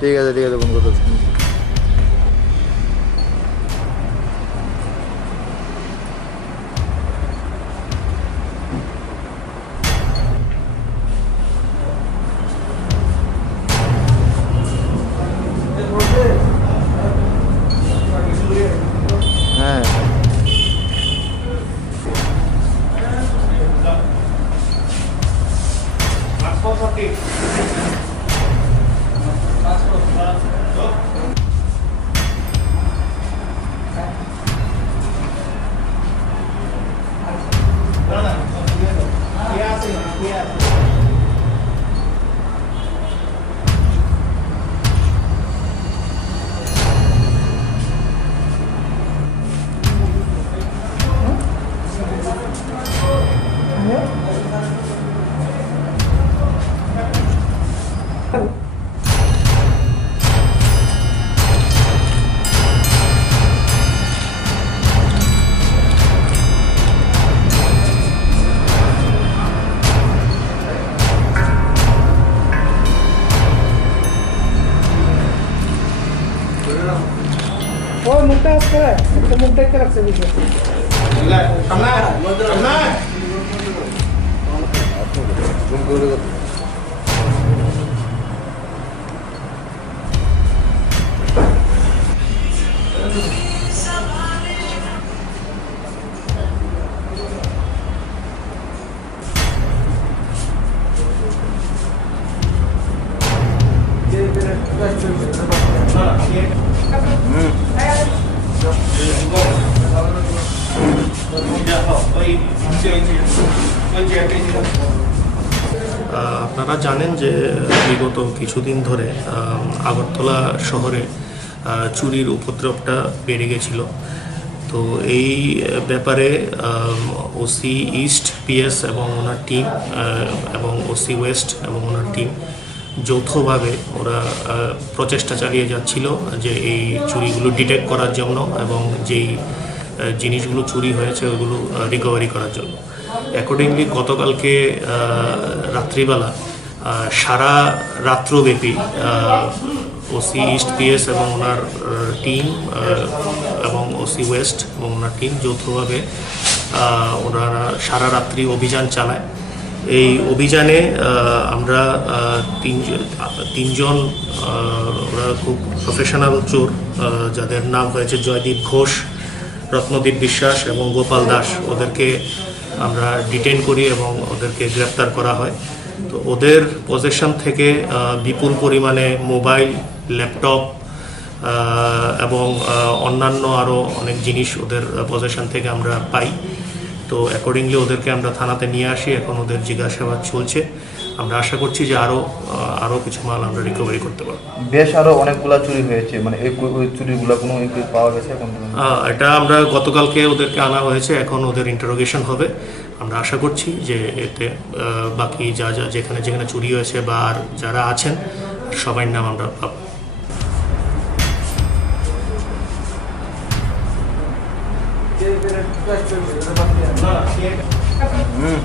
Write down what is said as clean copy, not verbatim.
ঠিক আছে ফোন করতেছি। হ্যাঁ ওই মুখটা আসছে একটা মুখটা একটা রাখছে বুঝে আপনারা জানেন যে বিগত কিছুদিন ধরে আগরতলা শহরে চুরির উপদ্রবটা বেড়ে গেছিল। তো এই ব্যাপারে ওসি ইস্ট পিএস এবং ওনার টিম এবং ওসি ওয়েস্ট এবং ওনার টিম যৌথভাবে ওরা প্রচেষ্টা চালিয়ে যাচ্ছিল যে এই চুরিগুলো ডিটেক্ট করার জন্য এবং যেই জিনিসগুলো চুরি হয়েছে ওগুলো রিকভারি করার জন্য। অ্যাকর্ডিংলি গতকালকে রাত্রিবেলা সারা রাত্রব্যাপী ওসি ইস্ট পিএস এবং ওনার টিম এবং ওসি ওয়েস্ট এবং ওনার টিম যৌথভাবে ওনারা সারা রাত্রি অভিযান চালায়। এই অভিযানে আমরা তিনজন ওরা খুব প্রফেশনাল চোর, যাদের নাম হয়েছে জয়দীপ ঘোষ, রত্নদীপ বিশ্বাস এবং গোপাল দাস, ওদেরকে আমরা ডিটেইন করি এবং ওদেরকে গ্রেপ্তার করা হয়। তো ওদের পজেশন থেকে বিপুল পরিমাণে মোবাইল, ল্যাপটপ এবং অন্যান্য আরও অনেক জিনিস ওদের পজেশন থেকে আমরা পাই। তো অ্যাকর্ডিংলি ওদেরকে আমরা থানাতে নিয়ে আসি, এখন ওদের জিজ্ঞাসাবাদ চলছে। আমরা আশা করছি যে আরও কিছু মাল আমরা রিকভারি করতে পারবো। বেশ আরও অনেকগুলা চুরি হয়েছে, মানে এই চুরিগুলো কোনো পাওয়া গেছে এখন? এটা আমরা গতকালকে ওদেরকে আনা হয়েছে, এখন ওদের ইন্টারোগেশন হবে। আমরা আশা করছি যে এতে বাকি যেখানে যেখানে চুরি হয়েছে বা আর যারা আছেন সবাই নাম আমরা পাবো। হুম